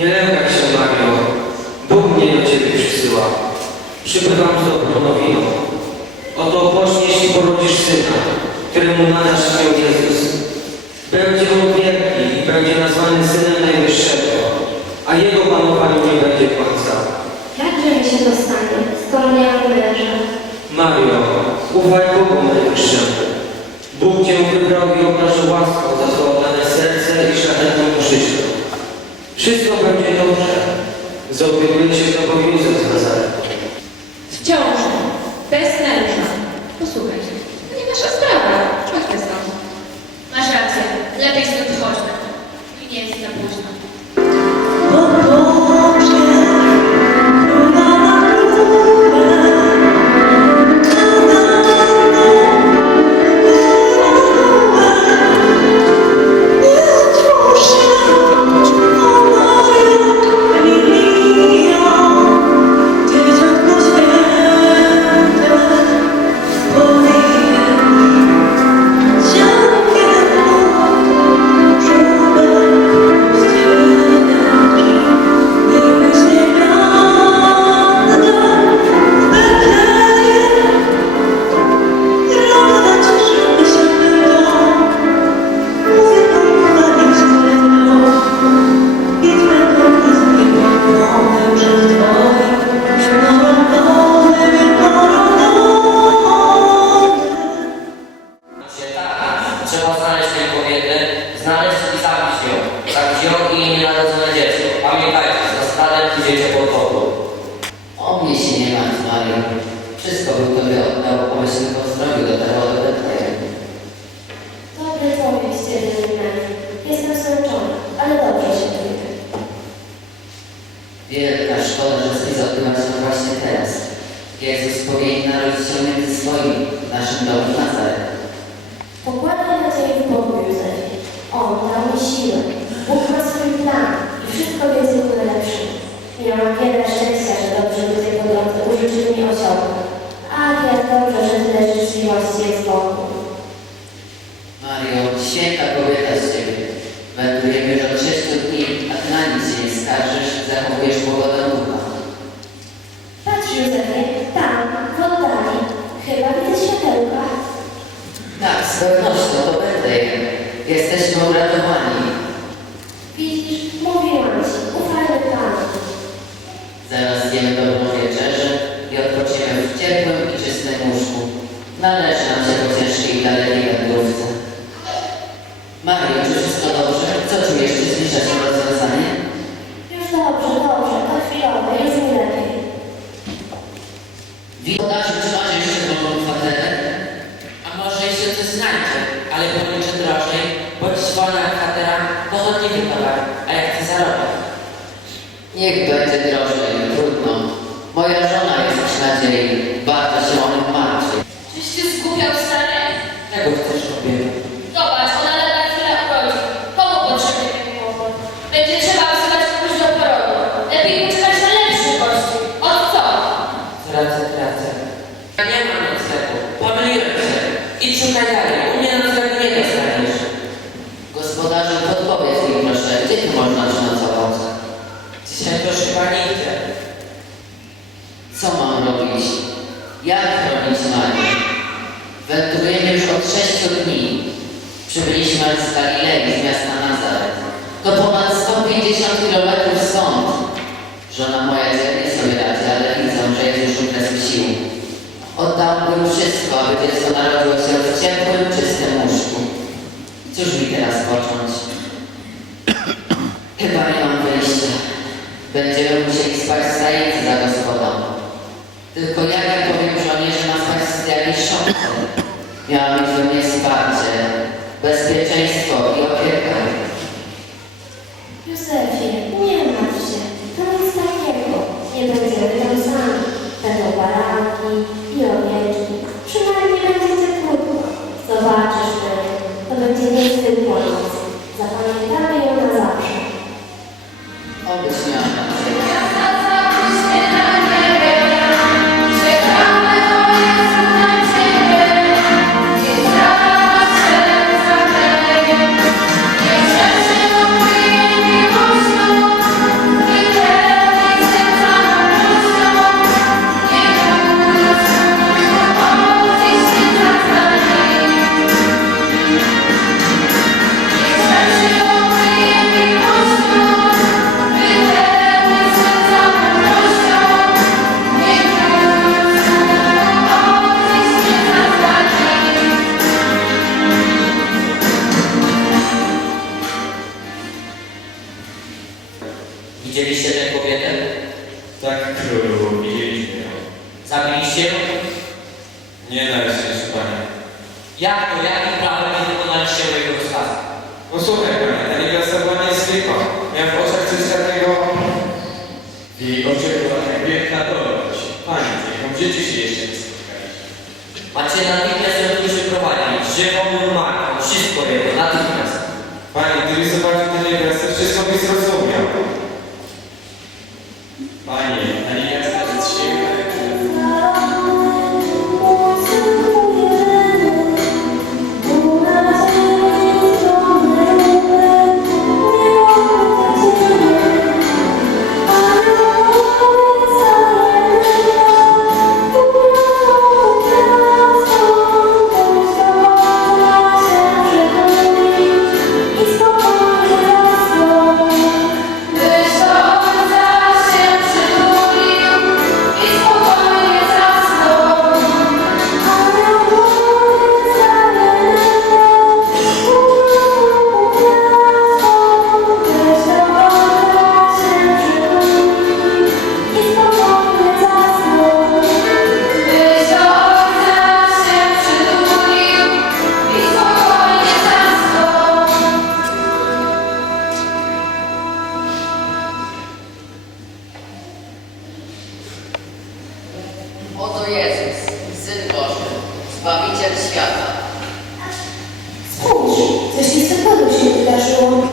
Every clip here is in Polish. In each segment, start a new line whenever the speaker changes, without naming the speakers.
Nie lękaj się, Mario. Bóg mnie do Ciebie przysyła. Przybywam z dobrą nowiną. Oto poczniesz i porodzisz syna, któremu nadasz się Jezus. Będzie on wielki i będzie nazwany Synem Najwyższego, a jego panowaniu nie będzie końca.
Jakże mi się to stanie, skoro nie mam męża?
Mario, ufaj Bogu Najwyższemu. Bóg Cię wybrał i obdarzył łaską za złamane serce i szlachetną duszyczkę. Wszystko będzie dobrze. Zaopiekuje się Tobą Józef
szkoda, że Sliza odbywa się właśnie teraz. Jezus powinien narodzić się między swoimi, w naszym domu Nazaret.
Pokładam nadzieję w Bogu, Józefie. On dał mi siłę. Bóg ma swój plan i wszystko jest ku najlepszemu. Miałam wiele szczęścia, że dobrze ludzie po drodze użyczyli mi osiołka. Ach, jak dobrze, że tyle życzliwości jest Bogu.
Mario, święta kobieta z ciebie. Wędrujemy już od sześciu dni, a ty na nic się nie skarżysz, zachowujesz pogodę ducha.
Patrz, Józefie, tam, w oddali. Chyba widzę światełka.
Tak, z pewnością to Betlejem. Jesteśmy uratowani.
Widzisz, mówiłam ci, ufajmy Panu.
Zaraz zjemy dobrą wieczerzę i odpoczniemy w ciepłym i czystym łóżku. Należy nam się po ciężkiej i dalekiej wędrówce. Mario, czy wszystko dobrze? Co czujesz? Czy zbliża się rozwiązanie?
Już dobrze, dobrze, to chwilowe, jest mi lepiej.
Wiodarzy, czy masz jeszcze dobrą kwaterę?
A coś znajdzie, ale policzę drożej, bądź wolna kwatera, pochodliwy towar, a jak chcę zarobić.
Niech będzie drożej, trudno. Moja żona jest w nadziei. Bardzo się o nią martwi.
Czyś się zgubiał, stary?
Czego chcesz robić?
Gospodarzu, podpowiedz mi proszę, gdzie tu można przenocować?
Dzisiaj to już chyba nie idzie.
Co mam robić? Jak chronić Marię? Wędrujemy już od sześciu dni. Przybyliśmy z Galilei, z miasta Nazaret. To ponad 150 kilometrów stąd. Żona moja dzielnie sobie radzi, ale widzę, że jest już ukres sił. Oddałbym wszystko, aby dziecko narodziło się w ciepłym, czystym łóżku. Cóż mi teraz począć? Chyba nie mam wyjścia. Będziemy musieli spać w stajnicy za gospodą. Tylko ja powiem żonie, że ma spać z jakiejś szopce? Miała mieć we mnie wsparcie, bezpieczeństwo
Wszystko wiem, natychmiast.
Panie, gdyby zobaczył ten rejestrę, wszystko by zrozumiał.
Zbawiciel świata.
Spójrz, coś niezwykłego się wydarzyło.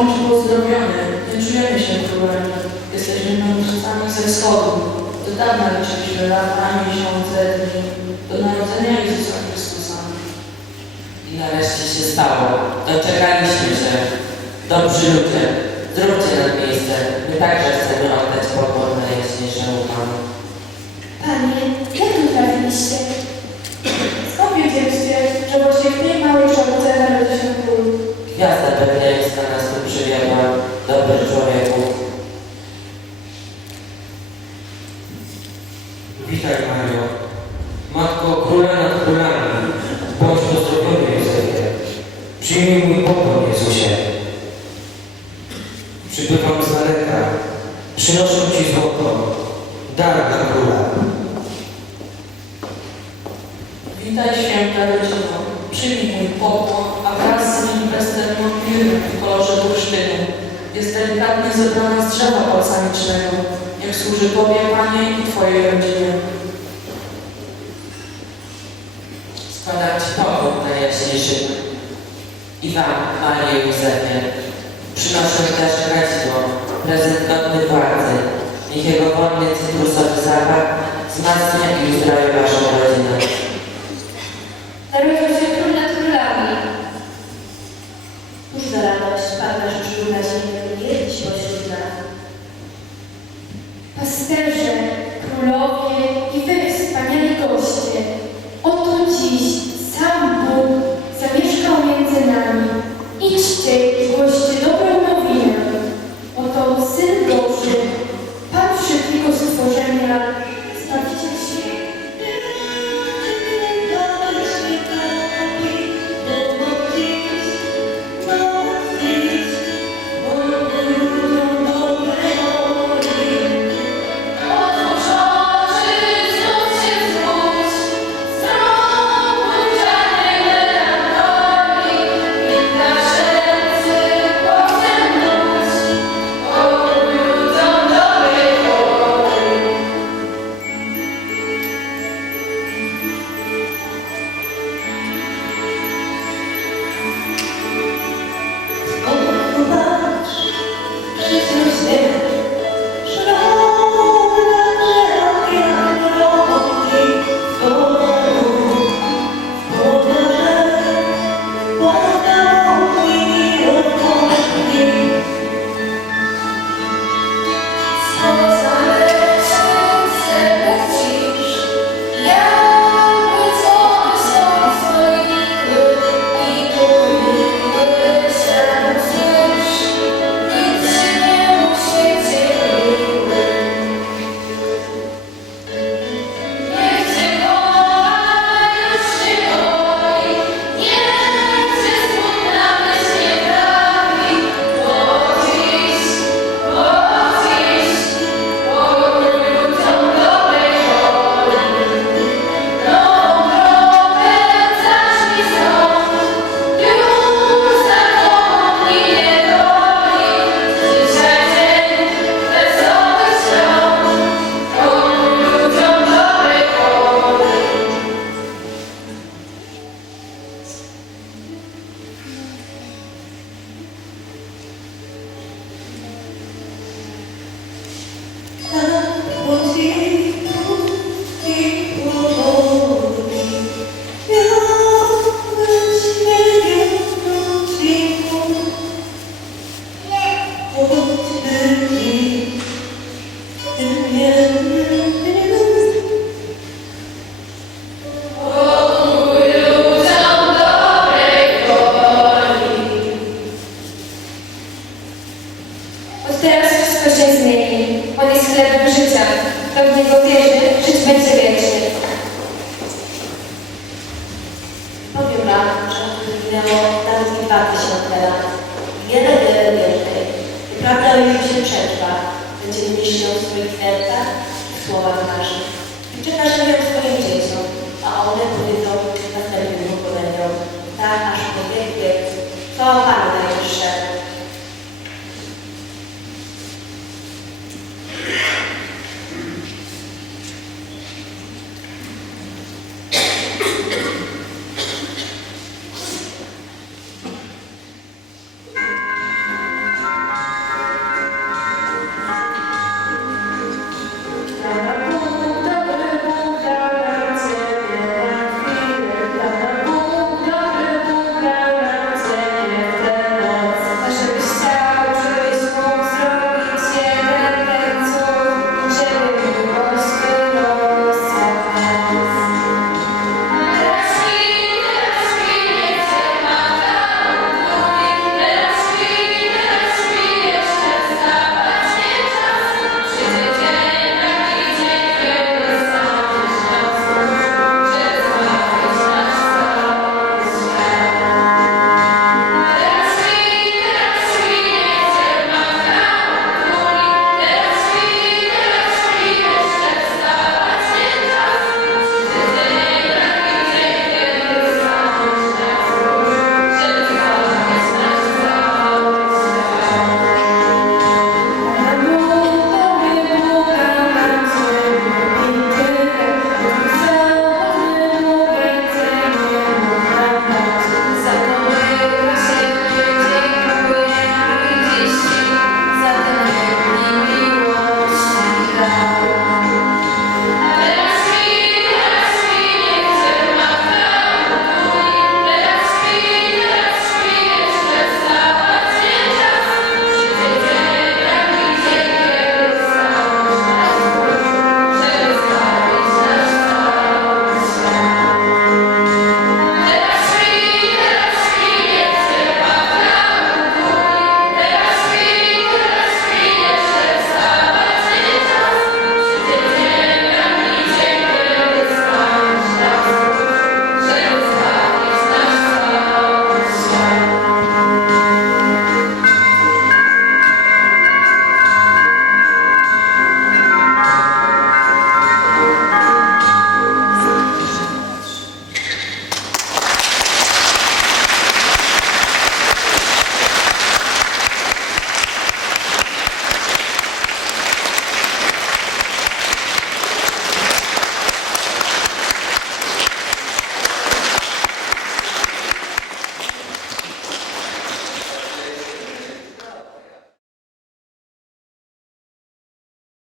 bądź pozdrowiony, nie czujemy się królem. Jesteśmy mędrcami ze wschodu. Do dawna liczyliśmy lata, miesiące, dni, do narodzenia Jezusa Chrystusa.
I nareszcie się stało. Doczekaliśmy się. Dobrzy ludzie, zróbcie nam miejsce. My także chcemy oddać pokłon Najjaśniejszemu Panu.
Panie, jak tu trafiliście? Skąd wiedzieliście, że właśnie w tej małej szopce narodzi się król?
Gwiazda pewnie
Przyjmij mój popłoch, a wraz z nim western motylny w kolorze bursztynu. Jest delikatnie zebrana z drzewa balsamicznego. Niech służy Tobie, Panie, i Twojej rodzinie.
Składam Ci pokój najjaśniejszy i Wam, Panie Józefie. Przynoszę też kadzidło, prezent godny władzy. Niech jego wolny cytrusowy zapach wzmacnia i uzdrawia Waszą rodzinę.
staranność Pana życzył na ziemi, pośród nas.
Pasterze,
Teraz wszystko się zmieni. On jest chleb życia. Kto w niego wierzy, żyć będzie wiecznie.
Powiem Wam, że minęło nawet dwa tysiące lat. Wiele, wiele więcej. I prawda o się przetrwa. Będzie mniejszy w swoich sercach i słowach naszych. I przekaże ją swoim dzieciom, a one powiedzą następnym pokoleniom. Tak, aż po wiek, wiek. Chwała Panu.